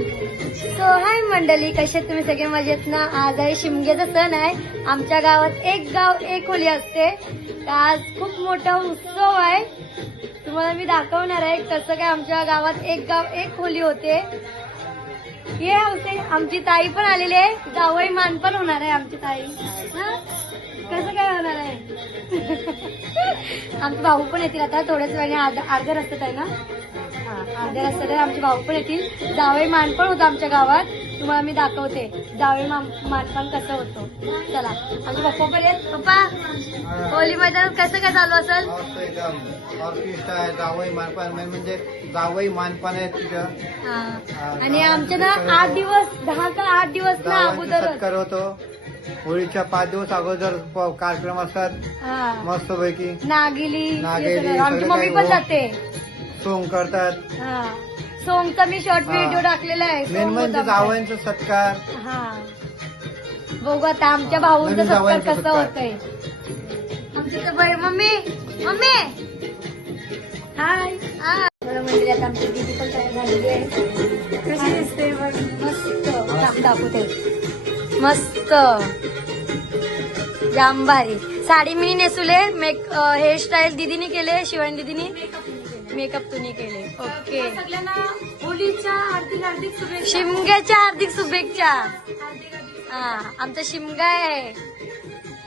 So हाय मंडळी, कसे तुम्ही सगळे मजेत ना? आज आहे शिमग्याचा सण आहे. आमच्या गावात एक गाव एक होली असते. तर आज खूप मोठा उत्सव आहे. तुम्हाला मी दाखवणार आहे कसं काय आमच्या गावात एक गाव एक होली होते. ये होते आमची ताई पण आलेली आहे. जावई मान पण होणार आहे आमची ताई. कसं काय होणार आहे? आमचे भाऊ पण येतील आता थोड्याच वेळाने. अर्ध्या रस्त्यात आहे ना? अर्ध्या रस्त्यात आमचे भाऊ पण येतील. जावई मान पण होतं आमच्या गावात. तुम्हाला मी दाखवते जावई मानपान कसं होतं. चला आमचे पप्पा पण येत. पप्पा, होली मैदानात कसं काय चालू असेल? ऑर्केस्ट्रा आहे, जावई मानपान म्हणजे जावई मानपान आहे तुझं. आणि आमच्या ना 8 दिवस 10 का 8 दिवस ना अगोदर सत्कार होतो. होळीच्या 5 दिवस अगोदर कार्यक्रम असतात मस्त पैकी. नागिली नागिली, आमची मम्मी पण जाते. सोंग करतात. सोंगचा मी शॉर्ट व्हिडिओ टाकलेला आहे. मेन म्हणजे जावयांचा सत्कार. बघू आता आमच्या भाऊंचा सत्कार कसं होतंय. आमची तर बाई मम्मी मम्मी हाय. म्हणजे आता आमची दीदी पण तयार झालेली आहे. कशी दिसते मस्त. दाखवते मस्त जाम भारी. साडी मी नेसुले. हेअरस्टाईल दीदीने केले. शिवानी दीदीने मेकअप तुम्ही केले. ओके. सगळ्यांना होलीच्या हार्दिक हार्दिक शुभेच्छा. शिमग्याच्या हार्दिक शुभेच्छा. आमचा शिमगा आहे.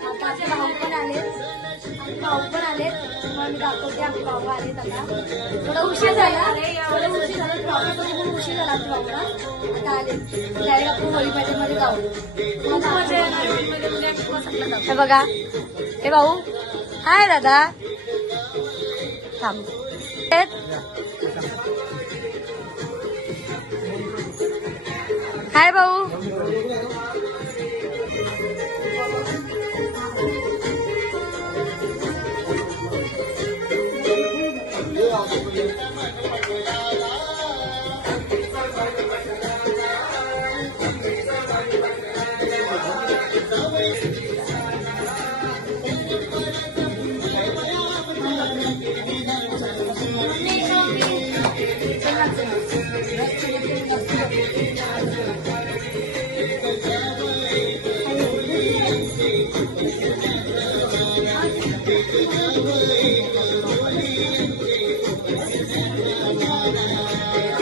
आता आमचे भाऊ पण आले. भाऊ पण आले. तुम्हाला मी दाखवते आमचे भाऊ आलेत. आता थोडा उशीर झाला. उशीर झाला आमच्या भाऊला. आता आले डायरेक्ट आपण होळी मध्ये जाऊ. हे बघा हे भाऊ. हाय दादा. थांब. हाय भाऊ.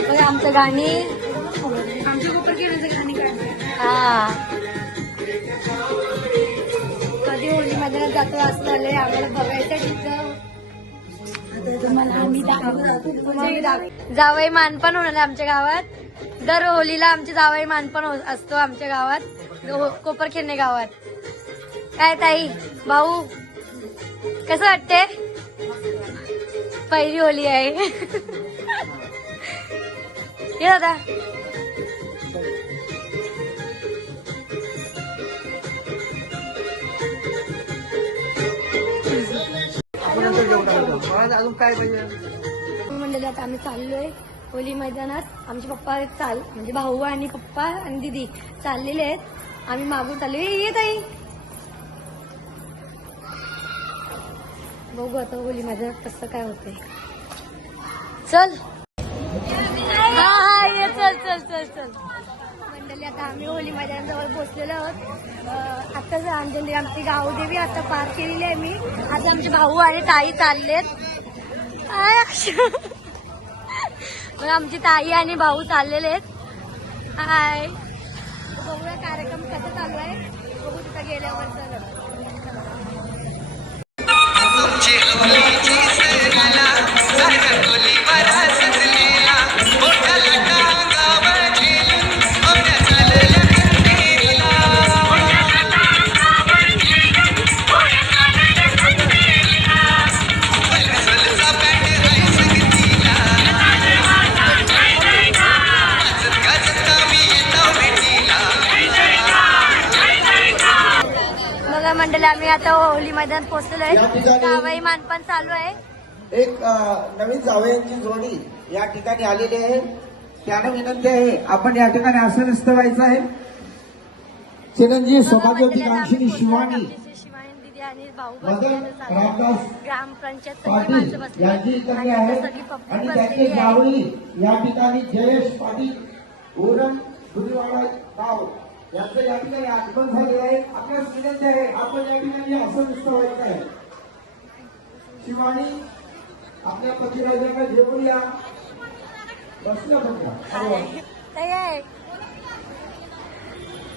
बघा आमचं गाणी. आमच्या कोपर खेळायचं गाणी काढतात. कधी होळी मैदानात जातो असं झालंय. आम्हाला बघायचं तिथं. जावई मानपान होणार आमच्या गावात. दर होलीला आमचे जावई मानपान असतो आमच्या गावात. कोपरखेरणे गावात. काय ताई भाऊ कसं वाटते? पहिली होली आहे. ये दादा. अजून काय पाहिजे मंडळी आता आम्ही चाललोय होली मैदानात. आमचे पप्पा म्हणजे भाऊ आणि पप्पा आणि दीदी चाललेले आहेत. आम्ही मागून चाललो. येत आहे. बघू आता होली मैदानात कसं काय होतंय. चल. हा ये. चल चल चल चल. मंडळी आता आम्ही होली मैदानाजवळ पोहोचलेलो आहोत. आताच अंजली आमची गावदेवी आता पार केलेली आहे मी. आता आमचे भाऊ आणि ताई चाललेत. मग आमची ताई आणि भाऊ चाललेले आहेत. हाय. बघूया कार्यक्रम कसा चालू आहे. बघू तिथं गेल्यावर. चल मंडळी आम्ही आता होली मैदान पोहोचलेलो आहे. जावई मानपान चालू आहे. एक नवीन जावयांची जोडी या ठिकाणी आलेली आहे. त्यांना विनंती आहे आपण या ठिकाणी आसनस्थ व्हायचं आहे. चिरंजीव सौभाग्यवती कांक्षिणी शिवानी दीदी आणि भाऊ मदन रामदास ग्रामपंचायत पाटील यांची इथे आहे आणि त्यांचे जावई या ठिकाणी जयेश पाटील उरण दुधीवाडा गाव यांचं या ठिकाणी आगमन झाले आहे. आपल्यास विनंती आहे आपण या ठिकाणी असं नुसतं व्हायचं आहे. शिवानी आपल्या पतिराजांना जेवून या. बसलं बघा. ताई आहे.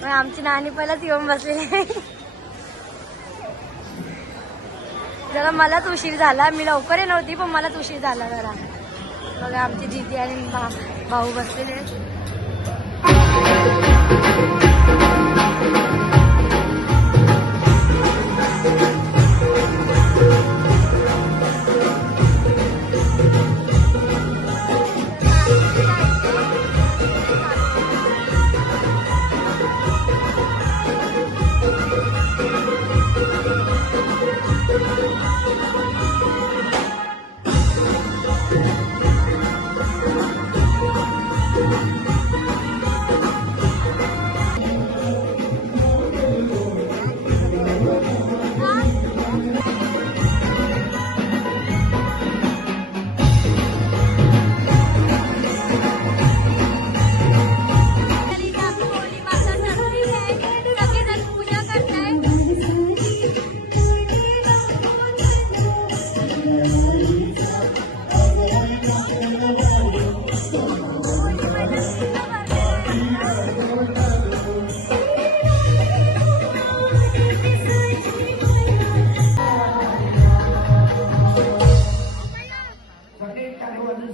मग आमची नानी पहिलाच येऊन बसलेली आहे. जरा मलाच उशीर झाला. मी लवकर नव्हती पण मलाच उशीर झाला जरा. बघा आमची दीदी आणि भाऊ बसलेले आहेत.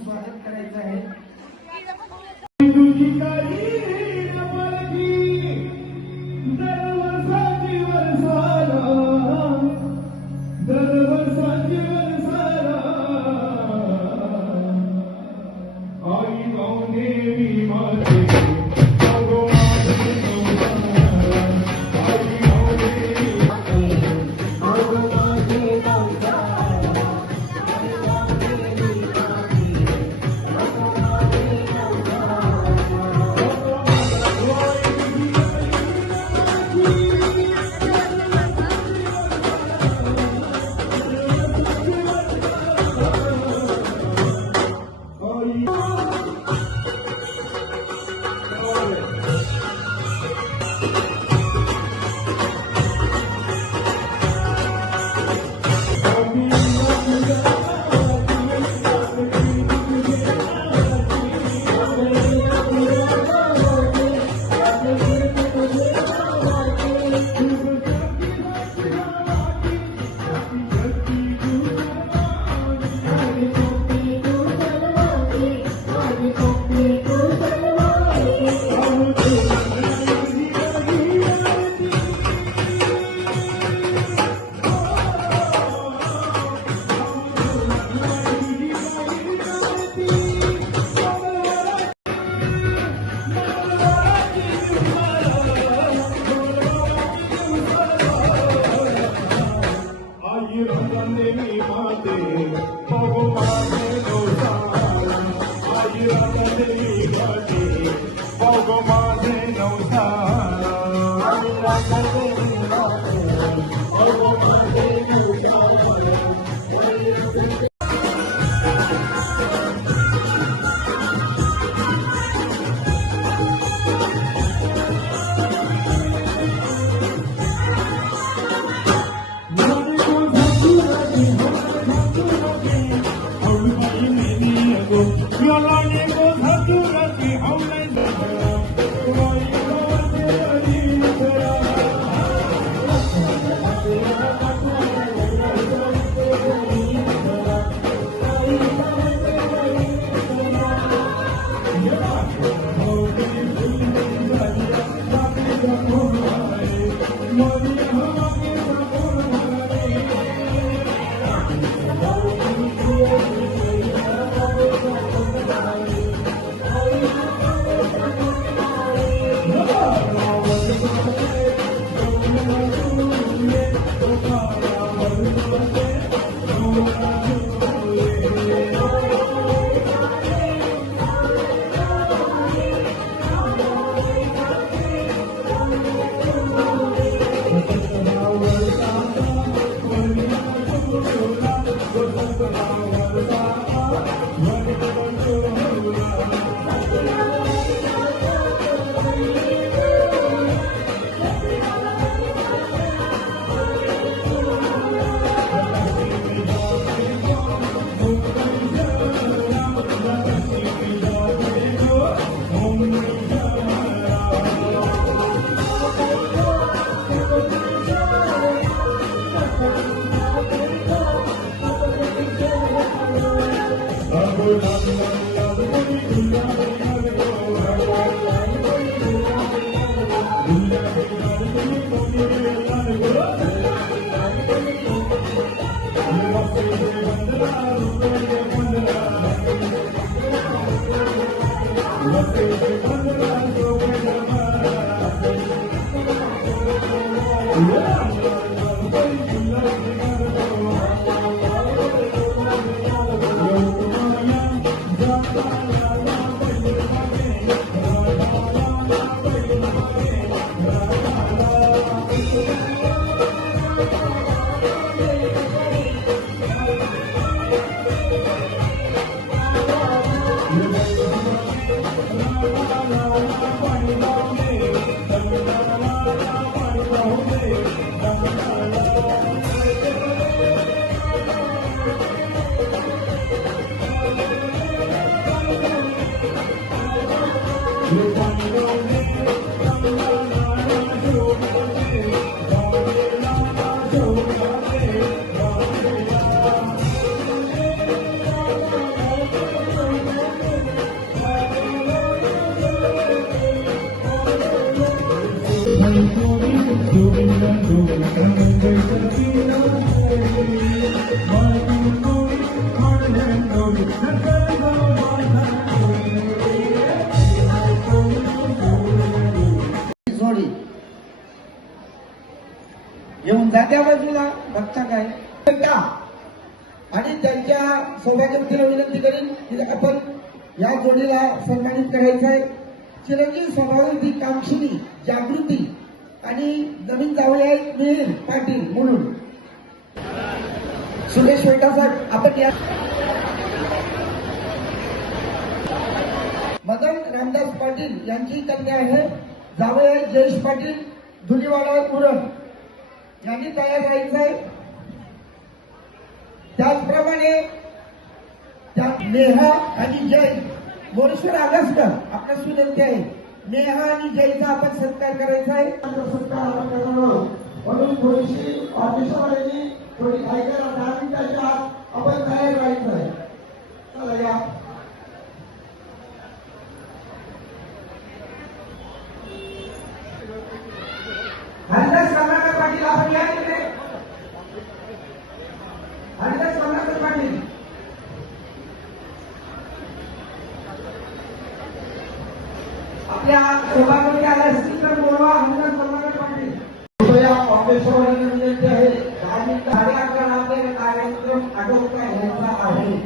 स्वागत करायचं आहे. जोडी येऊन जात्या बाजूला बघता काय आणि त्यांच्या सौभाग्यवतीला विनंती करीन की आपण या जोडीला सन्मानित करायचं आहे. चिरंजीव सौभाग्यवती कामशिनी जागृती आणि नवीन जावई आहेत मिहिर पाटील म्हणून सुरेश वेटासाहेब आपण या मदन रामदास पाटील यांची कन्या आहे. जावई आहे जयेश पाटील धुलीवाडा उरण यांनी तयार राहायचं आहे. त्याचप्रमाणे त्या नेहा आणि जय मोरेश्वर आगसकर आपल्यास विनंती आहे. नेहा आणि जयचा आपण सत्कार करायचा आहे. सत्कार आपण करणार आहोत म्हणून थोडीशी ऑफिसवाल्यांनी थोडी काय करा 10 मिनिटाच्या आत आपण तयार राहायचं आहे. चला या हरिदास कमलाकर पाटील आपण या तिकडे. हरिदास कमलाकर पाटील आपल्या सभागृही आला असतील तर बोलवा. हरिदास कमलाकर पाटील कृपया ऑफिसवाल्यांना विनंती आहे 10 मिनिट 11:30 आपल्याला कार्यक्रम आटोपता घ्यायचा आहे.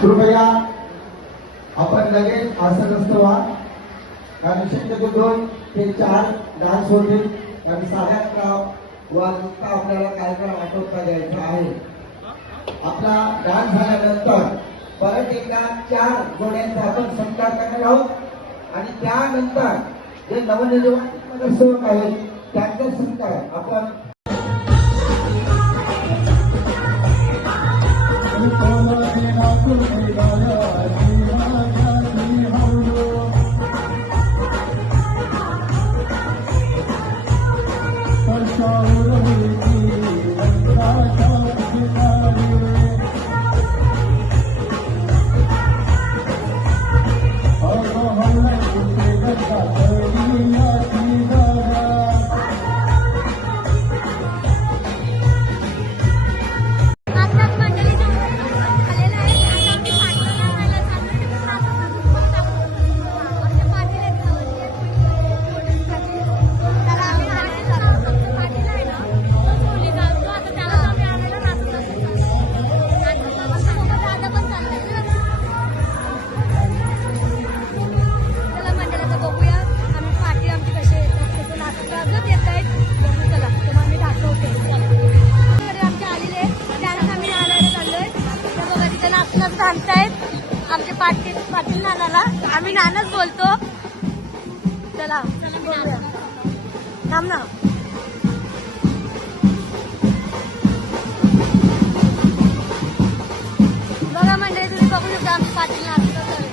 कृपया आपण लगेच आसनस्थ व्हा कारण शक्यतो 2 ते 4 डान्स होतील आणि 11:30 वाजता आपल्याला कार्यक्रम आटोपता द्यायचा आहे. आपला डान्स झाल्यानंतर परत एकदा 4 जोड्यांचा आपण सत्कार करणार आहोत आणि त्यानंतर जे नवनिर्माण नगरसेवक आहेत त्यांचा सत्कार आपण आमचे पाटील नानाला आम्ही नानाच बोलतो. चला थांब ना. बघा मंडळी, तुम्ही बघू शकता आमची पाटील नाचत आहे.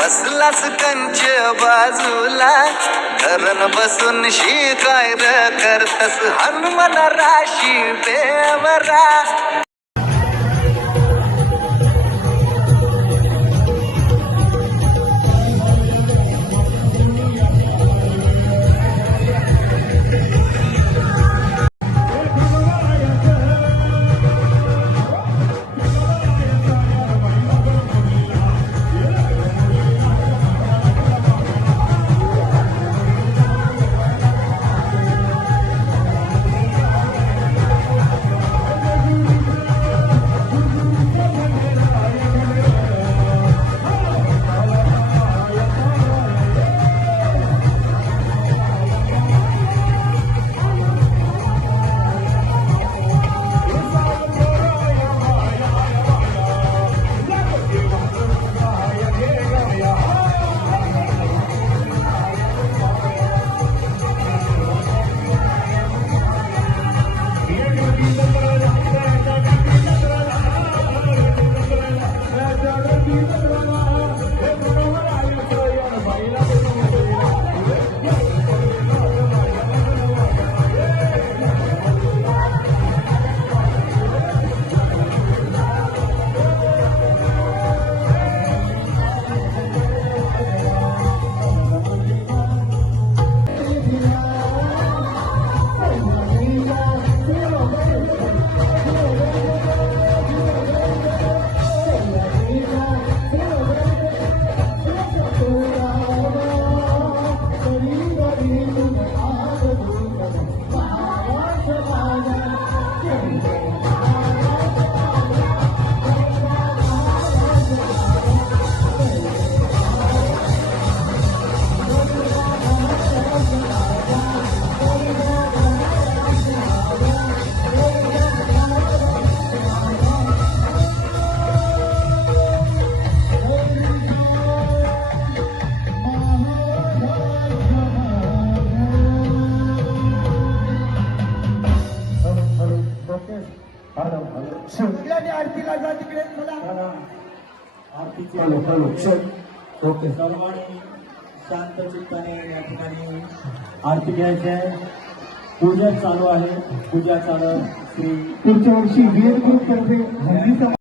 बसलाच कंच बाजूला धरण बसून शिकाय करतस हनुमान राशी बेवरा. सगळ्यांनी आरतीला जा तिकडे मला आरतीची ओके सर्वांनी शांत चित्ताने या ठिकाणी आरती घ्यायची आहे. पूजा चालू आहे. पूजा चालू श्री पुढच्या वर्षी वीर ग्रुप तर्फे हल्लीचा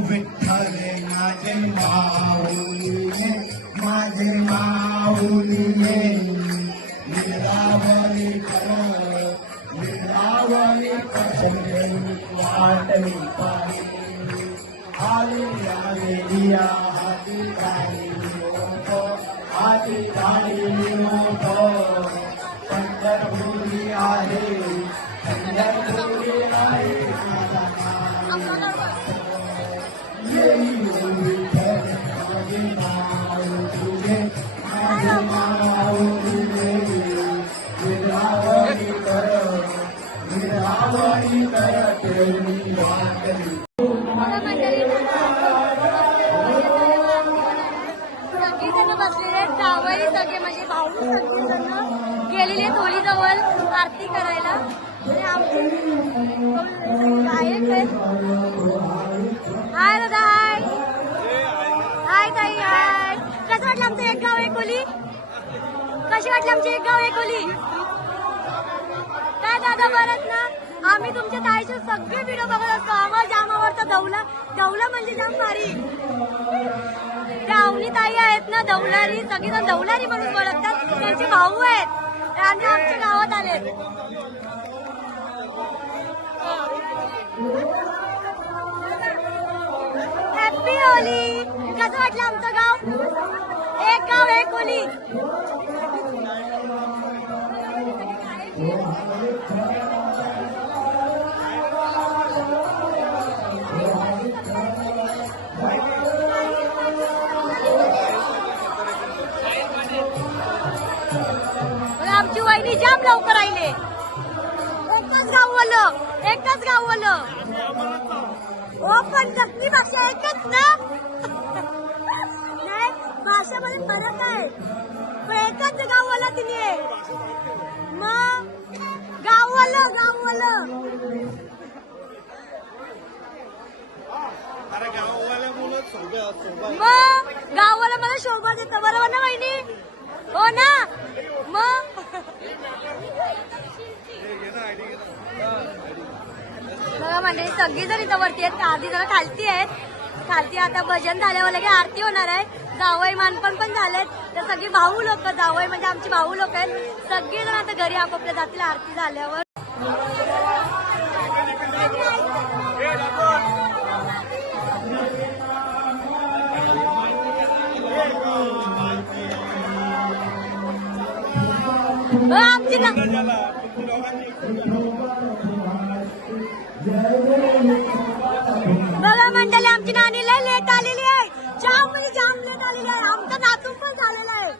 विठ्ठले माझे माऊलीने माझे माऊलीने निरावली कर वाटली पाहिजे आली आलेलिया हाती गाडी हाती गाडी पंढरपुरी आहे पंढरपुरी आहे सगळीजण बसलेले जावई सगळे म्हणजे भाऊ सगळेजण गेलेले होळीजवळ आरती करायला आणि आमचे गायक आहेत. हाय दादा हाय हाय ताई हाय. कसं वाटलं आमचं एक गाव एक होली? कशी वाटली आमची एक गाव एक होली? काय दादा बरंच ना आम्ही तुमच्या ताईचे सगळे व्हिडिओ बघत असतो. आम्हाला जाम आवडतं दौला. दौला म्हणजे जाम भारी. त्या अवनी ताई आहेत ना दौलारी सगळेजण दौलारी म्हणून ओळखतात. त्यांचे भाऊ आहेत आणि आमच्या गावात आलेत. Happy Holy. कसं वाटलं आमचं गाव? एक गाव एक होली. आमची वहिनी जाम लवकर आले. एकच गाव वालं हो पण जखमी भाषा एकच ना. नाही भाषेमध्ये फरक आहे पण एकच गाववाला तिने मग गाववालं मग गाववाला मला शोभा देतं बरोबर ना वहिनी? हो ना मग बघा म्हणजे सगळी जण इथं वरती आहेत. आधी जण खालती आहेत. खालती आता भजन झाल्यावर लगे आरती होणार आहे. जावई मानपण पण झालेत. तर सगळी भाऊ लोक जावई म्हणजे आमची भाऊ लोक आहेत. सगळी जण आता घरी आपापल्या जातील आरती झाल्यावर. आमची बघा मंडळी आमची नानी लय लेट आलेली आहे. जाम म्हणजे जाम लेट आलेली आहे. आमचा नातू पण झालेला आहे.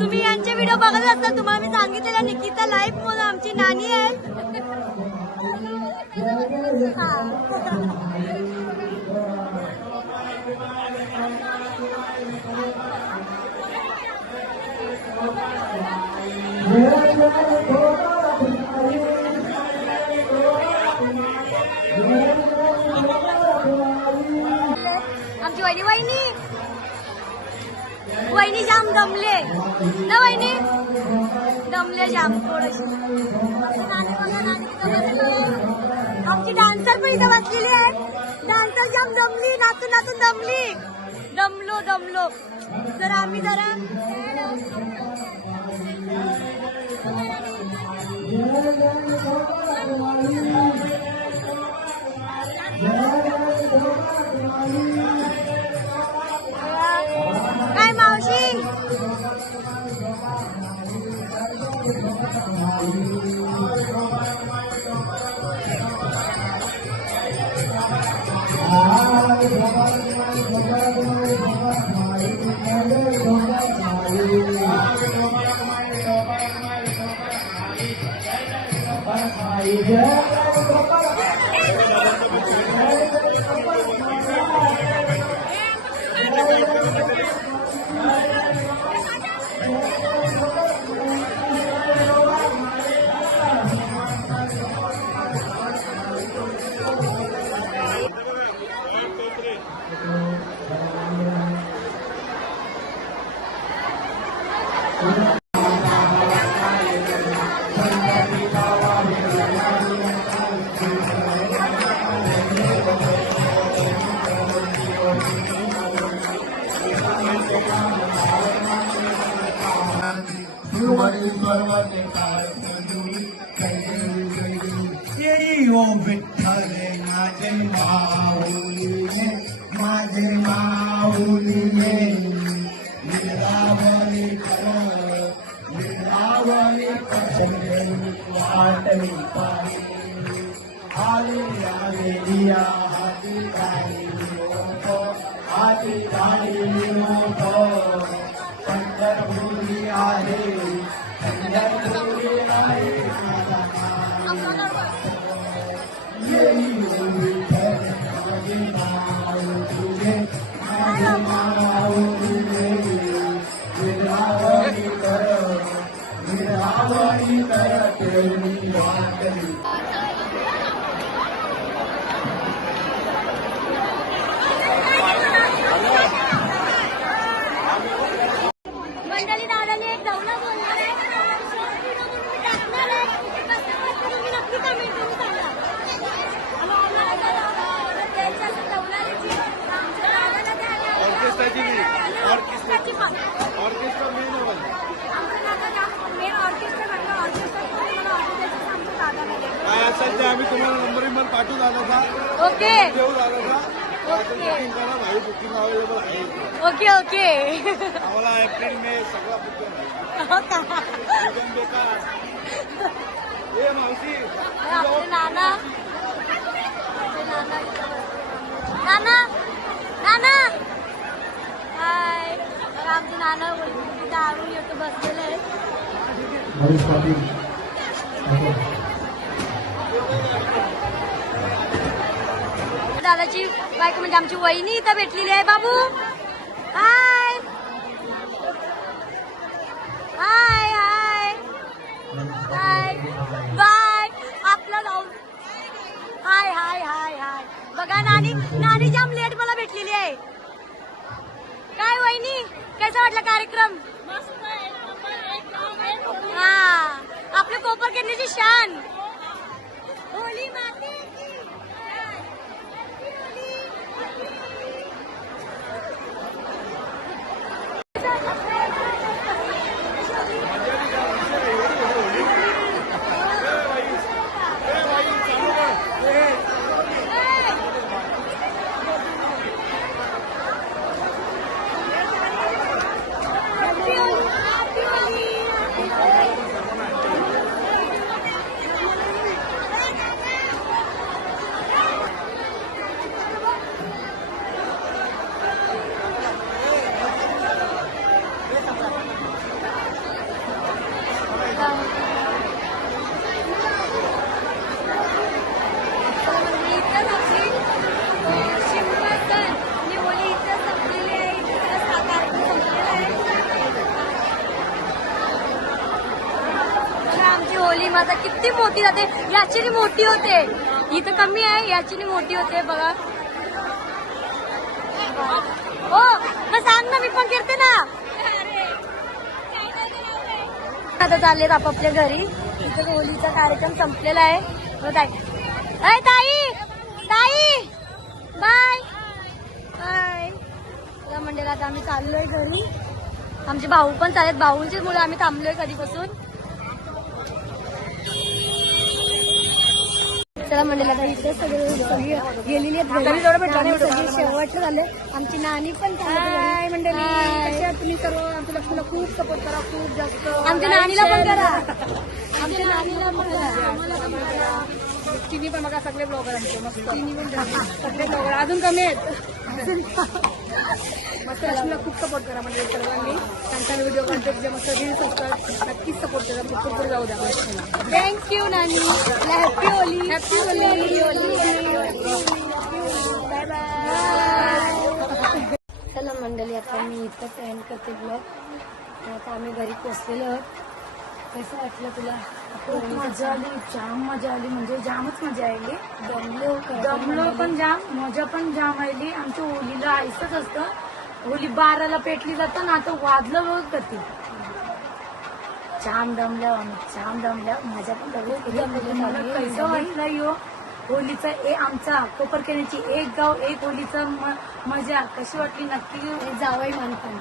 तुम्ही यांचे व्हिडिओ बघत असाल तुम्हाला मी सांगितलेलं निकिता लाईव्ह म्हणून आमची नानी आहे. आमची वहिनी जाम दमले ना. वहिनी दमले जाम थोडीशी. आमची डान्सर पण इथं बसलेली आहे. डान्सर जाम दमली. नाचून नाचून दमली. दमलो तर आम्ही जरा काय मावशी ओ विठ्ठल माझे माऊलीने माझे माऊलीने निरावली वाटली पाणी आली आली दिया हाती गाडी मोठो पंढरपुरी आहे पंढरपुरी आहे मंडळी दादाने एक दौला बोलणार आहे तुम्ही टाकणार आहे तुम्ही नक्की कमेंट करून सांगा सध्या आम्ही तुम्हाला नंबर पाठवू दादा ओके देऊ दादा बुकिंग करा भाई बुकिंग अवेलेबल आहे ओके ओके आम्हाला एप्रिल मे सगळा बुकिंग आहे हो का एकदम बेकार ए मावशी आपले नाना नाना नाना हाय आमचे नाना तिथे आणून येतो बसलेले आहे दादाची बायको म्हणजे आमची वहिनी इथं भेटलेली आहे बाबू हाय हाय हाय हाय बाय आपलं लावून हाय हाय हाय हाय बघा नानी नानी जाम लेट मला भेटलेली आहे काय वहिनी कसा वाटला कार्यक्रम हा आपल्या कोपर केंद्राची शान होली माते होली माता किती मोठी जाते याची मोठी होते इथं कमी आहे याची मोठी होते बघा हो मग सांग ना मी पण करते ना आता चाललेत आपापल्या घरी इथं होलीचा कार्यक्रम संपलेला आहे काय ताई ताई बाय बाय मंडळी आता आम्ही चाललोय घरी. आमचे भाऊ पण चालत, भाऊंचीच मुलं आम्ही थांबलोय कधीपासून. चला मंडळी आता इथे सगळी गेलेली आहेत घरी. सगळी शेवटचं झाले. आमची नानी पण हाय मंडळी, कशा आहात तुम्ही सर्व? आमच्या लक्ष्मीला खूप सपोर्ट करा, खूप जास्त. आमच्या नानीला पण करा, आमच्या नानीला पण करा. तिन्ही पण बघा, सगळे ब्लॉगर आमचे मस्त. सगळे ब्लॉगर अजून कमी आहेत. मस्त लक्ष्मीला खूप सपोर्ट करा म्हणजे सर्वांनी. त्यांच्या व्हिडिओ कॉन्टेंट जे मस्त रील्स असतात नक्कीच सपोर्ट करा. खूप पुढे जाऊ द्या लक्ष्मीला. थँक्यू नानी. Happy Holi. Happy Holi. Bye bye. चला मंडळी आता मी इथं एंड करते ब्लॉग. आता आम्ही घरी पोचलेलो आहोत. कसं वाटलं तुला? खूप मजा आली, जाम मजा आली, म्हणजे जामच मजा आली. दमलो पण जाम, मजा पण जाम आली. आमच्या होलीला ऐसच असतं, होली 12ला पेटली जातं ना, आता वाजलं बघ कधी. जाम दमल्या आम्ही, जाम दमल्या. मजा पण कसं वाटलं यो होलीचा आमचा कोपरखेड्याची एक गाव एक होलीचा मजा कशी वाटली नक्की जावई मानपान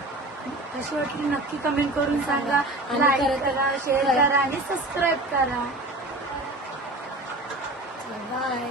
कशी वाटली नक्की कमेंट करून सांगा. लाईक करा, शेअर करा आणि सबस्क्राईब करा. बाय.